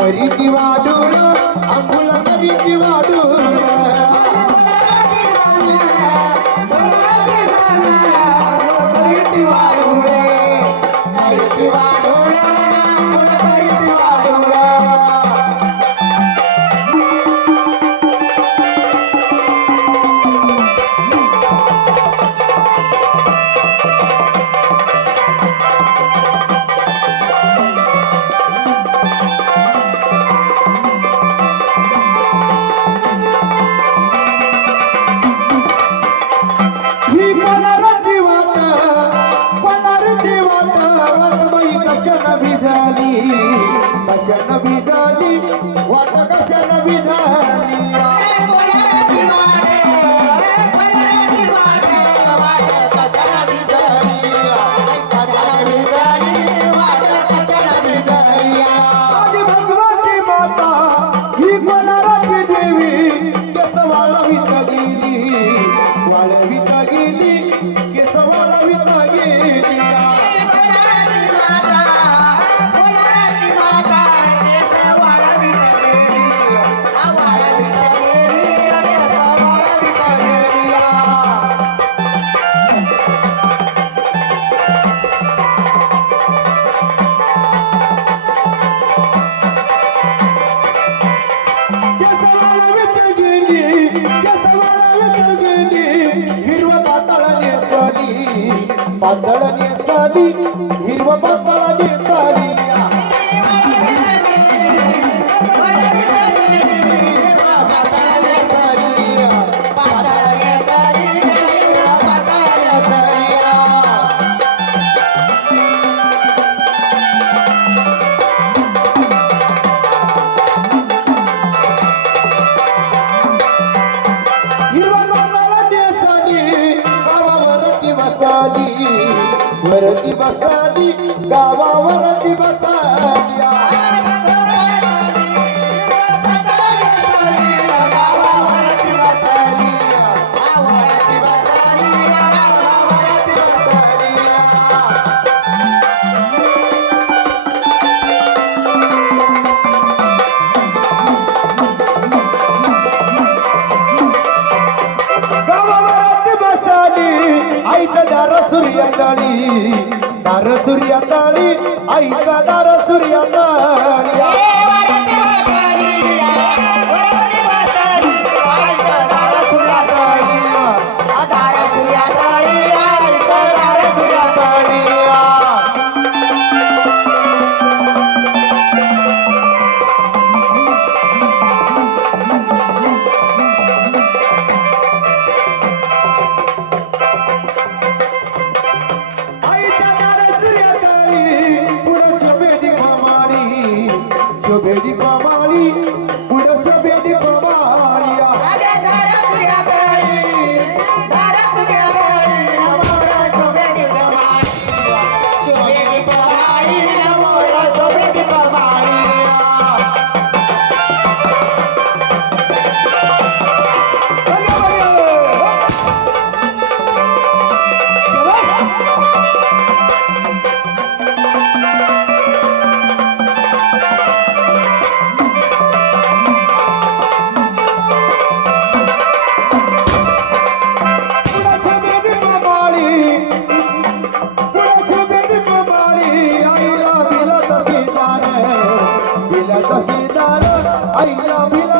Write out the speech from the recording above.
పరితివాడు అంబుల పరితివాడు వాటమై కశన విధాని కశన విధాని వాట కశన విధాని पातळ नेसाली हिरव पातळ नेसाली. वरती बसाली गावावरती बसाली ताळी दार सूर्या ताळी आईचा दार सूर्या ताळी শশীদার আইয়া মিলা